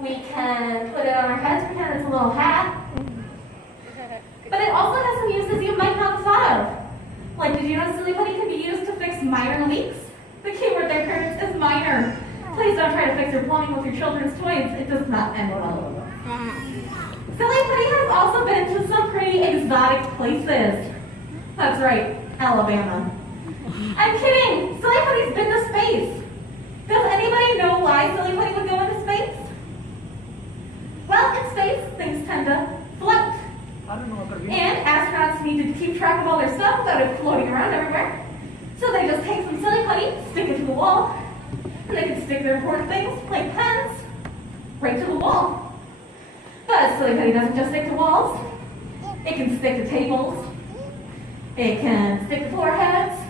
We can put it on our heads, pretend it's a little hat. But it also has some uses you might not have thought of. Like, did you know Silly Putty can be used to fix minor leaks? The key word there, parents, is minor. Please don't try to fix your plumbing with your children's toys. It does not end well. Silly Putty has also been to some pretty exotic places. That's right, Alabama. I'm kidding. Silly Putty's been to space. Does anybody know why Silly Putty would go into space? Well, in space, things tend to float. And astronauts need to keep track of all their stuff without it floating around everywhere. So they just take some Silly Putty, stick it to the wall, and they can stick their important things, like pens, right to the wall. But Silly Putty doesn't just stick to walls. It can stick to tables. It can stick to floor heads.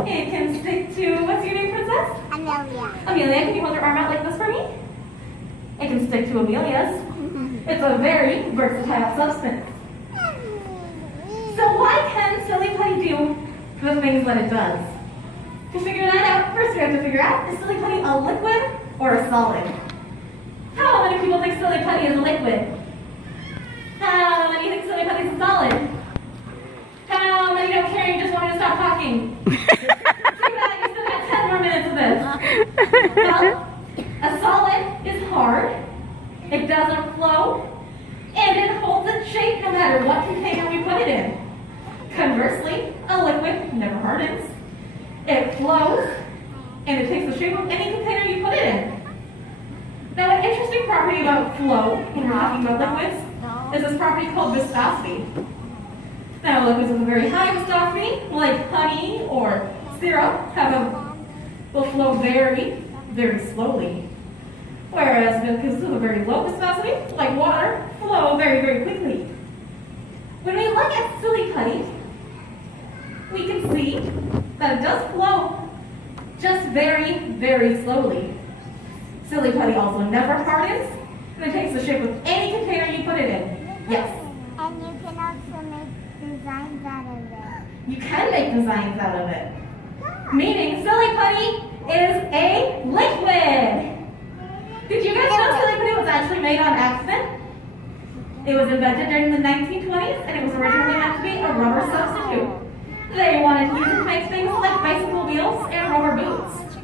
It can stick to, what's your name, Princess? Amelia. Amelia, can you hold your arm out like this for me? It can stick to Amelia's. It's a very versatile substance. So why can Silly Putty do the things that it does? To figure that out, first we have to figure out, is Silly Putty a liquid or a solid? How many people think Silly Putty is a liquid? How many think Silly Putty is a solid? How many don't care and you just want me to stop talking? Too bad, you still got 10 more minutes of this. Well, a solid is hard, it doesn't flow, and it holds its shape no matter what container we put it in. Conversely, a liquid never hardens. It flows, and it takes the shape of any container you put it in. Now, an interesting property about flow, when we're talking about liquids, is this property called viscosity. Now, liquids with a very high viscosity, like honey or syrup, will flow very, very slowly. Whereas liquids with a very low viscosity, like water, flow very, very quickly. When we look at Silly Putty, we can see that it does flow just very, very slowly. Silly Putty also never hardens, and it takes the shape of any container you put it in. Yes? And you can also make designs out of it. You can make designs out of it. Meaning, Silly Putty is a liquid. Did you guys know Silly Putty was actually made on accident? It was invented during the 1920s, and it was originally meant to be a rubber substitute. They wanted to use it to make things like bicycle wheels and rubber boots.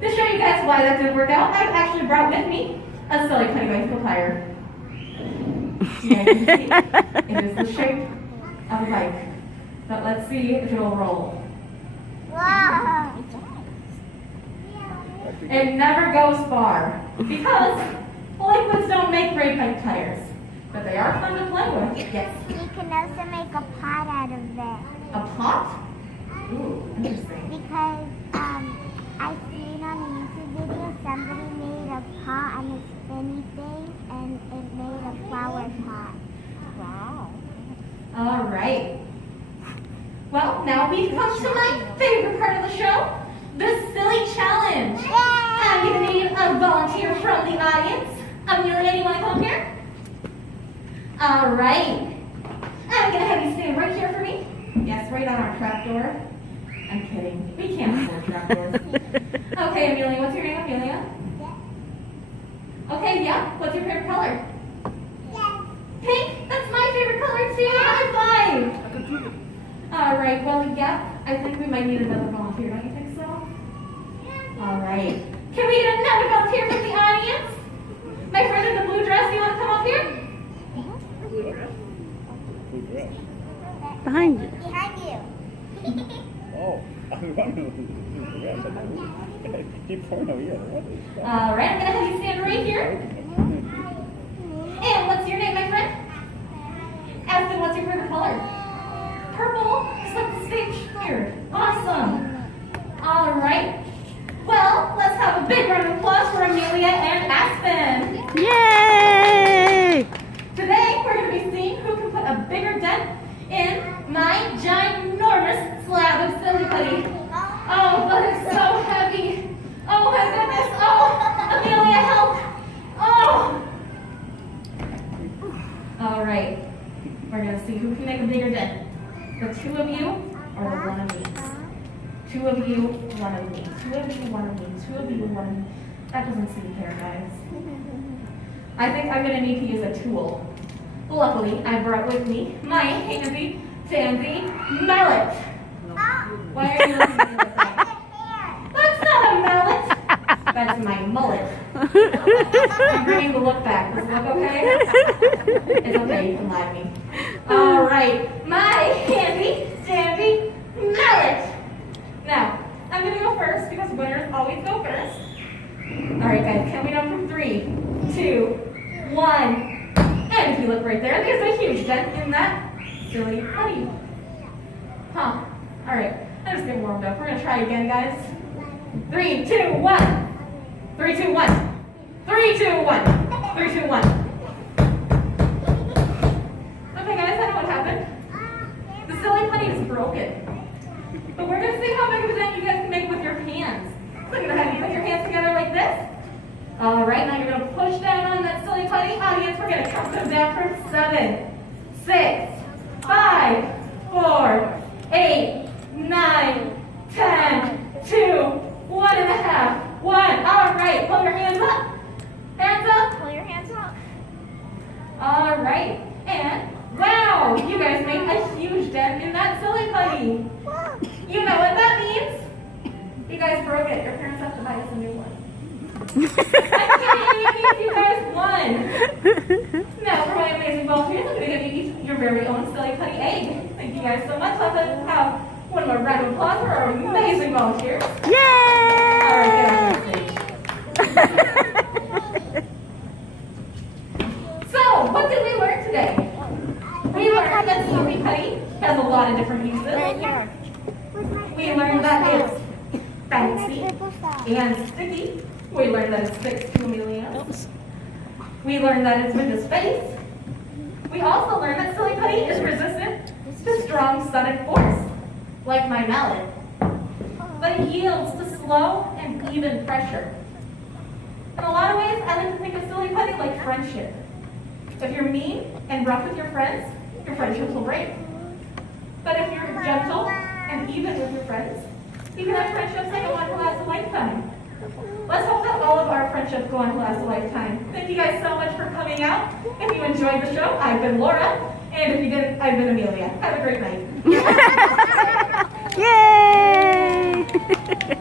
To show you guys why that didn't work out, I've actually brought with me a Silly Putty bicycle tire. Yeah, you can see, it is the shape of a bike. But let's see if it will roll. Wow. It never goes far because liquids don't make great bike tires. But they are fun to play with. Yes. You can also make a pot out of it. A pot? Ooh, interesting. Because I seen on a YouTube video somebody made a pot on a spinny thing and it made a flower pot. Wow. All right. Well, now we've come to my favorite part of the show, the silly challenge. I'm going to need a volunteer from the audience. Amelia, you want to come up here? All right. I'm going to have you stand right here for me. Yes, right on our trapdoor. I'm kidding. We can't afford trapdoors. Okay, Amelia, what's your name, Amelia? Okay, yeah. What's your favorite color? Pink? That's my favorite color too. High five. All right, well, yeah, I think we might need another volunteer, don't you think so? All right. Can we get another volunteer from the audience? My friend in the blue dress, you want to come up here? Blue dress? Blue dress? Behind you. Behind you. Oh, I'm running. Yes, I know. Keep pouring over here. All right, I'm going to have you stand right here. And what's your name, my friend? Aston, what's your favorite color? Purple, just like the stage here. Awesome. All right. Well, let's have a big round of applause for Amelia and Aspen. Yay! Today, we're going to be seeing who can put a bigger dent in my ginormous slab of Silly Putty. Oh, but it's so heavy. Oh, my goodness. Oh, Amelia, help. Oh. All right. We're going to see who can make a bigger dent. The two of you or the one of me? Two of you, one of me. Two of you, one of me. Two of you, one of me. That doesn't seem fair, guys. I think I'm gonna need to use a tool. Luckily, I brought with me my handy dandy mallet. Why are you looking at me like that? That's not a mallet. That's my mullet. I'm bringing the look back. Does it look okay? It's okay, you can lie to me. All right, my handy dandy mallet. Now, I'm gonna go first because winners always go first. All right, guys, count me down from 3, 2, 1. And if you look right there, there's a huge dent in that silly putty. Huh. All right, I'm just getting warmed up. We're gonna try again, guys. 3, 2, 1. 3, 2, 1. 3, 2, 1. 3, 2, 1. Okay, guys, I know what happened. The silly putty is broken. But we're gonna see how big of a dent you guys can make with your hands. So I'm gonna have you put your hands together like this. All right, now you're gonna push down on that silly putty. Audience, we're gonna count them down from 7, 6, 5, 4, 8, 9, 10, 2, 1.5, 1. All right, pull your hands up. Hands up. Pull your hands up. All right, and wow, you guys made a huge dent in that silly putty. You know what that means? You guys broke it. Your parents have to buy us a new one. I'm kidding, it means you guys won. Now, for my amazing volunteers, I'm going to give you each your very own silly putty egg. Thank you guys so much. Let's have one more round of applause for our amazing volunteers. Yay! All right, get on the stage. So, what did we learn today? We learned that silly putty has a lot of different uses. We learned that it's bouncy and sticky. We learned that it sticks to Amelia's. We learned that it's with his face. We also learned that silly putty is resistant to strong sudden force, like my mallet. But it yields to slow and even pressure. In a lot of ways, I like to think of silly putty like friendship. If you're mean and rough with your friends, your friendships will break. But if you're gentle and even with your friends, you can have friendships that go on to last a lifetime. Let's hope that all of our friendships go on to last a lifetime. Thank you guys so much for coming out. If you enjoyed the show, I've been Laura. And if you didn't, I've been Amelia. Have a great night. Yay!